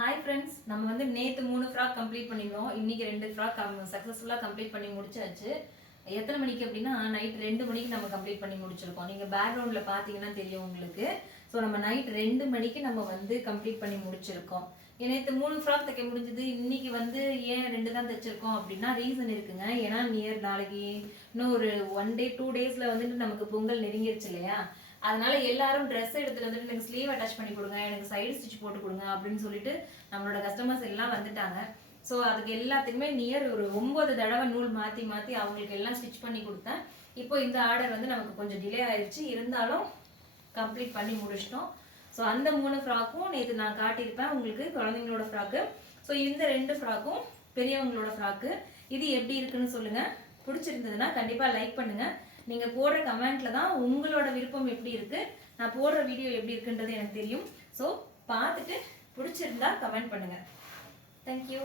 Hi friends, நம்ம வந்து நேற்று 3 ஃப்ராக் கம்ப்ளீட் பண்ணியிருந்தோம். இன்றைக்கி 2 ஃப்ராக் சக்ஸஸ்ஃபுல்லாக கம்ப்ளீட் பண்ணி முடிச்சாச்சு. எத்தனை மணிக்கு அப்படின்னா நைட் 2 மணிக்கு நம்ம கம்ப்ளீட் பண்ணி முடிச்சிருக்கோம். நீங்கள் பேக்ரவுண்டில் பார்த்தீங்கன்னா தெரியும் உங்களுக்கு. ஸோ நம்ம நைட் 2 மணிக்கு நம்ம வந்து கம்ப்ளீட் பண்ணி முடிச்சிருக்கோம். நேற்று 3 ஃப்ராக் தைக்க முடிஞ்சது. இன்றைக்கி வந்து ஏன் 2 தான் தைச்சிருக்கோம் அப்படின்னா ரீசன் இருக்குங்க. ஏன்னா நாளைக்கு இன்னும் ஒரு 1 டே 2 டேஸில் வந்துட்டு நமக்கு பொங்கல் நெருங்கிருச்சு இல்லையா. அதனால எல்லாரும் ட்ரெஸ் எடுத்துட்டு வந்துட்டு எனக்கு ஸ்லீவ் அட்டாச் பண்ணி கொடுங்க, எனக்கு சைடு ஸ்டிச் போட்டு கொடுங்க அப்படின்னு சொல்லிட்டு நம்மளோட கஸ்டமர்ஸ் எல்லாம் வந்துட்டாங்க. ஸோ அதுக்கு எல்லாத்துக்குமே நியர் ஒரு 9 தடவை நூல் மாற்றி மாற்றி அவங்களுக்கு எல்லாம் ஸ்டிச் பண்ணி கொடுத்தேன். இப்போ இந்த ஆர்டர் வந்து நமக்கு கொஞ்சம் டிலே ஆயிடுச்சு, இருந்தாலும் கம்ப்ளீட் பண்ணி முடிச்சிட்டோம். ஸோ அந்த 3 ஃப்ராக்கும் நேற்று நான் காட்டியிருப்பேன் உங்களுக்கு, குழந்தைங்களோட ஃப்ராக்கு. ஸோ இந்த 2 ஃப்ராக்கும் பெரியவங்களோட ஃப்ராக்கு. இது எப்படி இருக்குன்னு சொல்லுங்கள். பிடிச்சிருந்ததுன்னா கண்டிப்பாக லைக் பண்ணுங்கள். நீங்கள் போடுற கமெண்ட்டில் தான் உங்களோட விருப்பம் எப்படி இருக்குது, நான் போடுற வீடியோ எப்படி இருக்குன்றது எனக்கு தெரியும். ஸோ பார்த்துட்டு பிடிச்சிருந்தா கமெண்ட் பண்ணுங்கள். தேங்க்யூ.